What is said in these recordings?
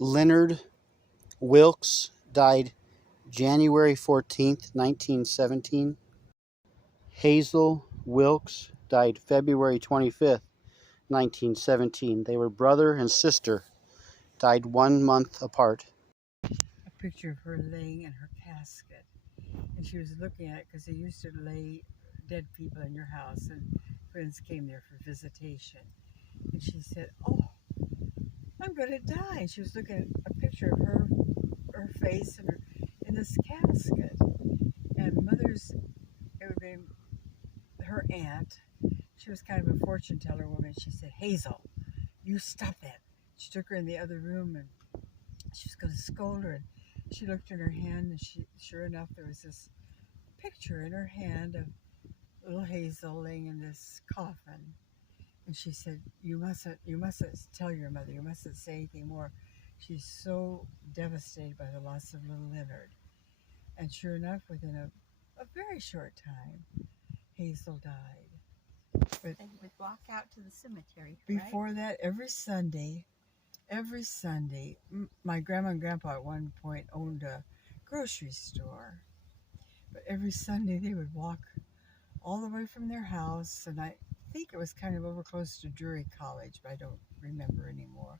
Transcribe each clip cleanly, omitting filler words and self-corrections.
Leonard Wilkes died January 14th, 1917. Hazel Wilkes died February 25th, 1917. They were brother and sister, died 1 month apart. A picture of her laying in her casket. And she was looking at it because they used to lay dead people in your house, and friends came there for visitation. And she said, "Oh, I'm going to die." And she was looking at a picture of her face in this casket. And mother's, it would be her aunt. She was kind of a fortune teller woman. She said, "Hazel, you stop that." She took her in the other room and she was going to scold her. And she looked in her hand, and sure enough, there was this picture in her hand of little Hazel laying in this coffin. And she said, you mustn't tell your mother. You mustn't say anything more. She's so devastated by the loss of little Leonard." And sure enough, within a very short time, Hazel died. But They would walk out to the cemetery, right? before that, every Sunday, my grandma and grandpa at one point owned a grocery store. But every Sunday they would walk all the way from their house, and I think it was kind of over close to Drury College, but I don't remember anymore.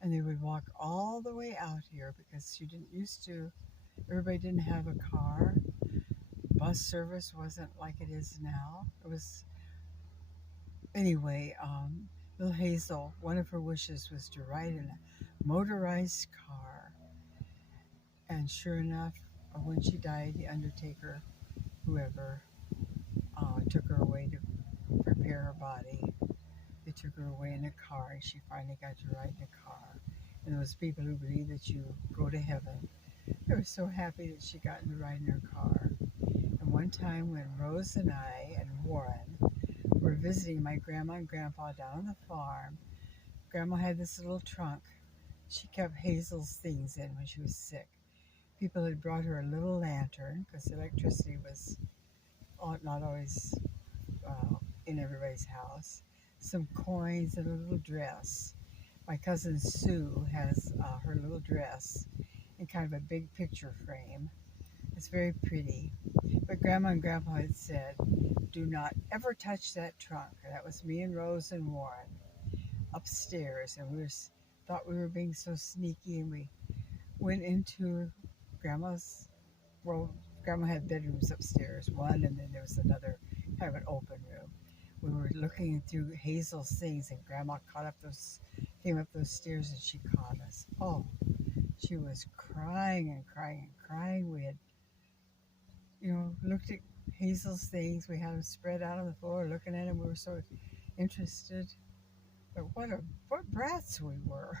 And they would walk all the way out here because everybody didn't have a car. Bus service wasn't like it is now. Anyway, little Hazel, one of her wishes was to ride in a motorized car. And sure enough, when she died, the undertaker, whoever, took her away to prepare her body. They took her away in a car, and she finally got to ride in a car. And those people who believe that you go to heaven, they were so happy that she got to ride in her car. And one time when Rose and I and Warren were visiting my grandma and grandpa down on the farm, Grandma had this little trunk. She kept Hazel's things in when she was sick. People had brought her a little lantern because electricity was not always in everybody's house. Some coins and a little dress. My cousin Sue has her little dress in kind of a big picture frame. It's very pretty. But Grandma and Grandpa had said, "Do not ever touch that trunk." And that was me and Rose and Warren upstairs. And thought we were being so sneaky, and we went into Grandma's, well, Grandma had bedrooms upstairs, one, and then there was another kind of an open room. We were looking through Hazel's things, and Grandma came up those stairs, and she caught us. Oh, she was crying and crying and crying. We had, looked at Hazel's things. We had them spread out on the floor, looking at them. We were so interested. But what brats we were.